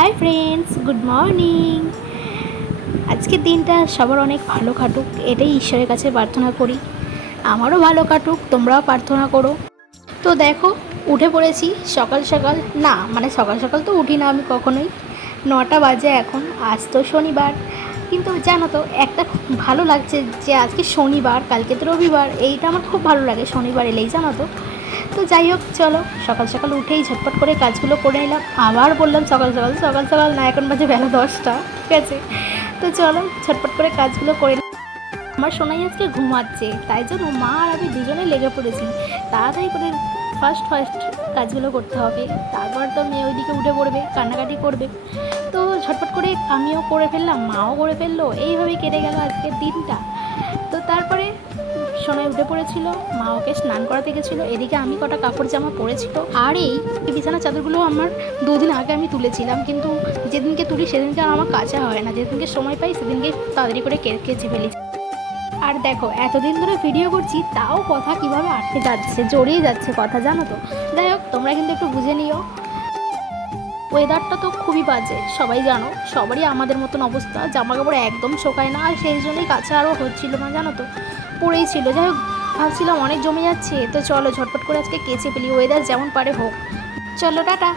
Hi friends, good morning. আজকের দিনটা সবার অনেক ভালো কাটুক, এটাই ঈশ্বরের কাছে প্রার্থনা করি। আমারও ভালো কাটুক, তোমরাও প্রার্থনা করো। তো দেখো, উঠে পড়েছি সকাল সকাল। না মানে সকাল সকাল তো উঠি না আমি কখনোই। 9টা বাজে এখন। আজ তো শনিবার, কিন্তু জানো তো একটা খুব ভালো লাগছে যে আজকে শনিবার, কালকে তো রবিবার। এইটা আমার খুব ভালো লাগে শনিবার এলেই, জানো তো। তো যাই হোক, চলো সকাল সকাল উঠেই ঝটপট করে কাজগুলো করে নিলাম। আবার বললাম সকাল সকাল, সকাল সকাল না, এখন বাজে বেলা 10টা, ঠিক আছে। তো চলো ঝটপট করে কাজগুলো করে নিলাম। আমার সোনাই আজকে ঘুমাচ্ছে, তাই জন্য মা আর আমি দুজনে লেগে পড়েছি তাড়াতাড়ি করে। ফার্স্ট কাজগুলো করতে হবে, তারপর তো মেয়ে ওইদিকে উঠে পড়বে, কান্নাকাটি করবে। তো ঝটপট করে আমিও করে ফেললাম, মাও করে ফেললো, এইভাবেই কেটে গেল আজকের দিনটা। তো তারপরে সোনাই উঠে পড়েছিল, মা ওকে স্নান করাতে গেছিলো, এদিকে আমি কটা কাপড় জামা পরেছিল। আর এই বিছানা চাদরগুলো আমার 2 দিন আগে আমি তুলেছিলাম, কিন্তু যেদিনকে তুলি সেদিনকে আর আমার কাচা হয় না। যেদিনকে সময় পাই সেদিনকে তাড়াতাড়ি করে কেচে ফেলি। আর দেখো, এতদিন ধরে ভিডিও করছি তাও কথা কিভাবে আটকে যাচ্ছে, জড়িয়ে যাচ্ছে কথা, জানো তো। যাই হোক, তোমরা কিন্তু একটু বুঝে নিও। ওয়েদারটা তো খুবই বাজে, সবাই জানো, সবারই আমাদের মতন অবস্থা। জামা কাপড় একদম শোকায় না, আর সেই জন্যই কাছে আরও হচ্ছিল না, জানো তো, পড়েই ছিল। যাই হোক, ভাবছিলাম অনেক জমে যাচ্ছে, তো চলো ঝটপট করে আজকে কেচে ফেলি, ওয়েদার যেমন পারে হোক। চলো টাটা।